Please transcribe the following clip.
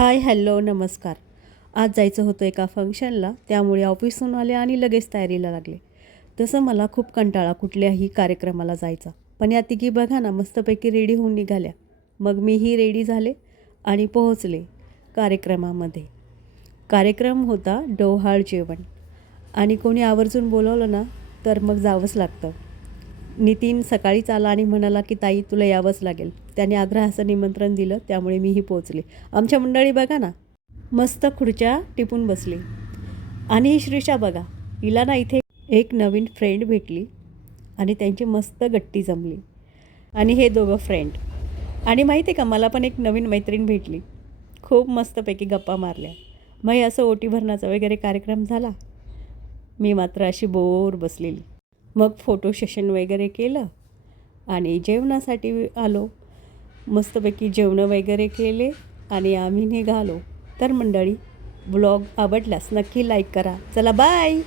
Hi hello नमस्कार. आज जायचं होतं एका फंक्शनला, त्यामुळे ऑफिसहून आले आणि लगेच तयारीला लागले. तसं मला खूप कंटाळा कुठल्याही कार्यक्रमाला जायचा, पण या तिघी बघा ना मस्तपैकी रेडी होऊन निघाल्या. मग मीही रेडी झाले आणि पोहोचले कार्यक्रमामध्ये. कार्यक्रम होता डोहाळ जेवण आणि कोणी आवर्जून बोलावलं ना तर मग जावंच लागतं. नितीन सकाळीच आला आणि म्हणाला की ताई तुला यावंच लागेल. त्याने आग्रहाचं निमंत्रण दिलं, त्यामुळे मीही पोचले. आमच्या मंडळी बघा ना मस्त खुर्च्या टिपून बसली. आणि ही श्रीषा बघा, हिला ना इथे एक नवीन फ्रेंड भेटली आणि त्यांची मस्त गट्टी जमली. आणि हे दोघं फ्रेंड. आणि माहिती आहे का, मला पण एक नवीन मैत्रीण भेटली. खूप मस्तपैकी गप्पा मारल्या. मग हे असं ओटी भरण्याचा वगैरे कार्यक्रम झाला. मी मात्र अशी बोर बसलेली. मग फोटो सेशन वगैरे केलं आणि जेवणासाठी आलो. मस्तपैकी जेवणं वगैरे केले आणि आम्ही निघालो. तर मंडळी, ब्लॉग आवडल्यास नक्की लाईक करा. चला बाय.